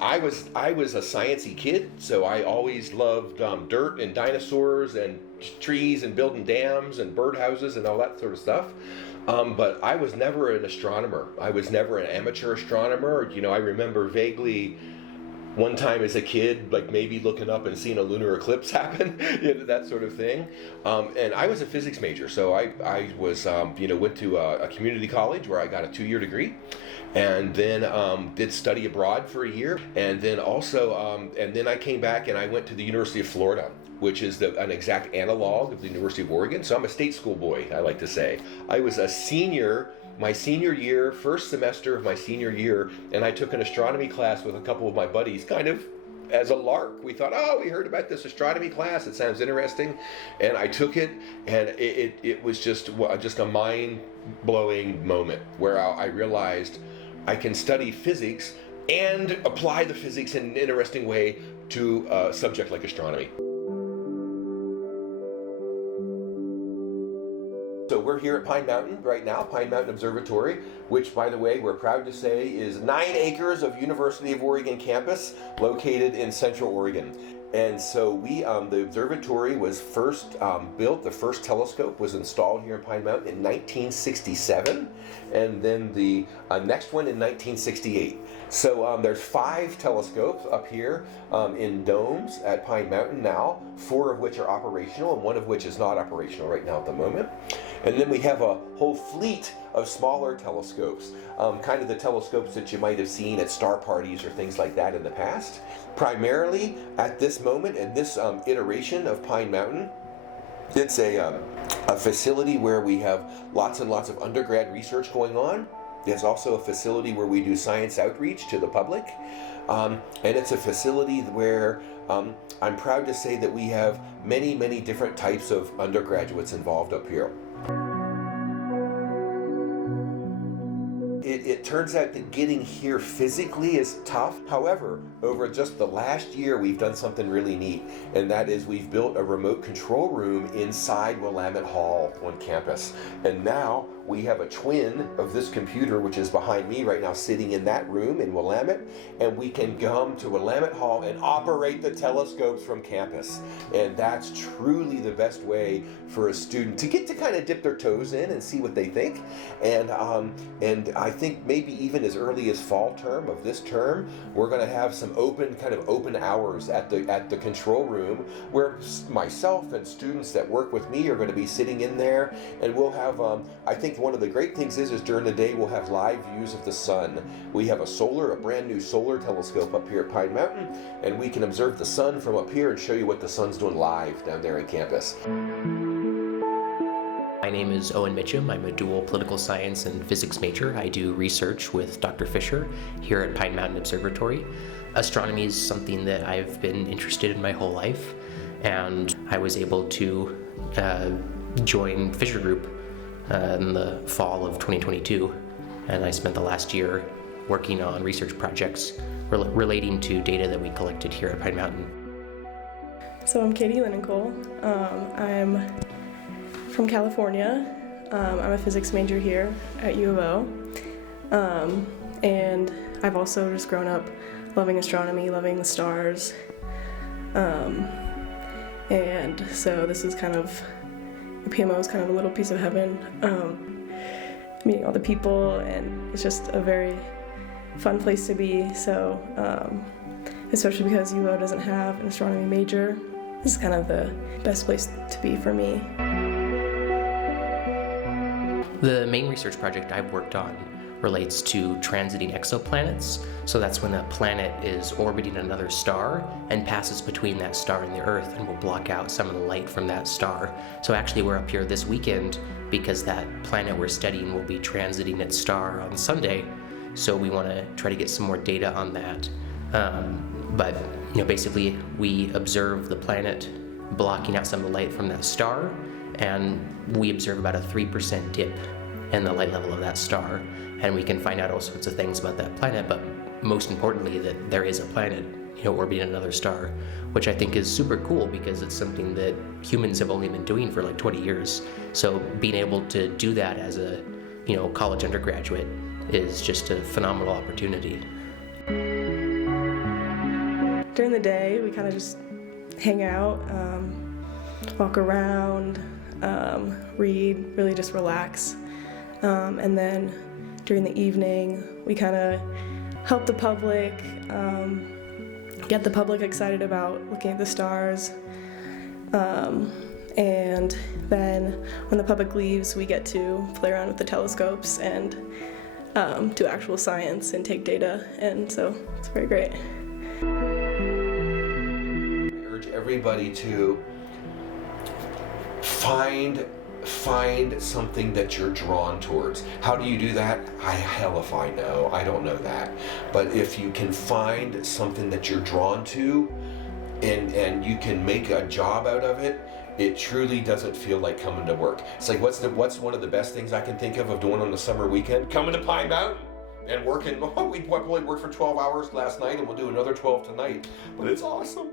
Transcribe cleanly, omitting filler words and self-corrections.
I was a sciencey kid, so I always loved dirt and dinosaurs and trees and building dams and birdhouses and all that sort of stuff. But I was never an astronomer. I was never an amateur astronomer. I remember vaguely one time as a kid, like maybe looking up and seeing a lunar eclipse happen, that sort of thing. And I was a physics major, so I was, went to a community college where I got a 2-year degree, and then did study abroad for a year, and then also, and then I came back and I went to the University of Florida, which is an exact analog of the University of Oregon. So I'm a state school boy, I like to say. I was a senior my senior year, first semester of my senior year, and I took an astronomy class with a couple of my buddies, kind of as a lark. We thought, we heard about this astronomy class, it sounds interesting, and I took it, and it was just a mind-blowing moment where I realized I can study physics and apply the physics in an interesting way to a subject like astronomy. So we're here at Pine Mountain right now, Pine Mountain Observatory, which, by the way, we're proud to say is 9 acres of University of Oregon campus located in Central Oregon. And so the observatory was first built, the first telescope was installed here in Pine Mountain in 1967, and then the next one in 1968. So there's 5 telescopes up here in domes at Pine Mountain now, 4 of which are operational and 1 of which is not operational right now at the moment. And then we have a whole fleet of smaller telescopes, kind of the telescopes that you might have seen at star parties or things like that in the past. Primarily at this moment, in this iteration of Pine Mountain, it's a facility where we have lots and lots of undergrad research going on. It's also a facility where we do science outreach to the public. And it's a facility where I'm proud to say that we have many, many different types of undergraduates involved up here. It turns out that getting here physically is tough. However, over just the last year, we've done something really neat, and that is we've built a remote control room inside Willamette Hall on campus. And now we have a twin of this computer, which is behind me right now, sitting in that room in Willamette, and we can come to Willamette Hall and operate the telescopes from campus. And that's truly the best way for a student to get to kind of dip their toes in and see what they think. And I think maybe even as early as fall term of this term, we're going to have some open hours at the control room where myself and students that work with me are going to be sitting in there, and we'll have I think one of the great things is during the day we'll have live views of the sun. We have a brand new solar telescope up here at Pine Mountain, and we can observe the sun from up here and show you what the sun's doing live down there on campus. My name is Owen Mitchum. I'm a dual political science and physics major. I do research with Dr. Fisher here at Pine Mountain Observatory. Astronomy is something that I've been interested in my whole life, and I was able to join Fisher Group in the fall of 2022, and I spent the last year working on research projects relating to data that we collected here at Pine Mountain. So I'm Katie Linenkohl. I'm from California. I'm a physics major here at U of O. And I've also just grown up loving astronomy, loving the stars. And so this is kind of, PMO is kind of a little piece of heaven. Meeting all the people, and it's just a very fun place to be. So, especially because U of O doesn't have an astronomy major, this is kind of the best place to be for me. The main research project I've worked on relates to transiting exoplanets. So that's when a planet is orbiting another star and passes between that star and the Earth and will block out some of the light from that star. So actually we're up here this weekend because that planet we're studying will be transiting its star on Sunday. So we want to try to get some more data on that. But basically we observe the planet blocking out some of the light from that star, and we observe about a 3% dip in the light level of that star, and we can find out all sorts of things about that planet, but most importantly that there is a planet orbiting another star, which I think is super cool because it's something that humans have only been doing for like 20 years. So being able to do that as a college undergraduate is just a phenomenal opportunity. during the day, we kind of just hang out, walk around, read, really just relax. And then during the evening, we kind of help the public, get the public excited about looking at the stars. And then when the public leaves, we get to play around with the telescopes and do actual science and take data, and so it's very great. I urge everybody to find something that you're drawn towards. How do you do that? Hell if I know. I don't know that. But if you can find something that you're drawn to and you can make a job out of it, it truly doesn't feel like coming to work. It's like, what's one of the best things I can think of doing on the summer weekend? Coming to Pine Mountain and working. We probably worked for 12 hours last night, and we'll do another 12 tonight. But it's awesome.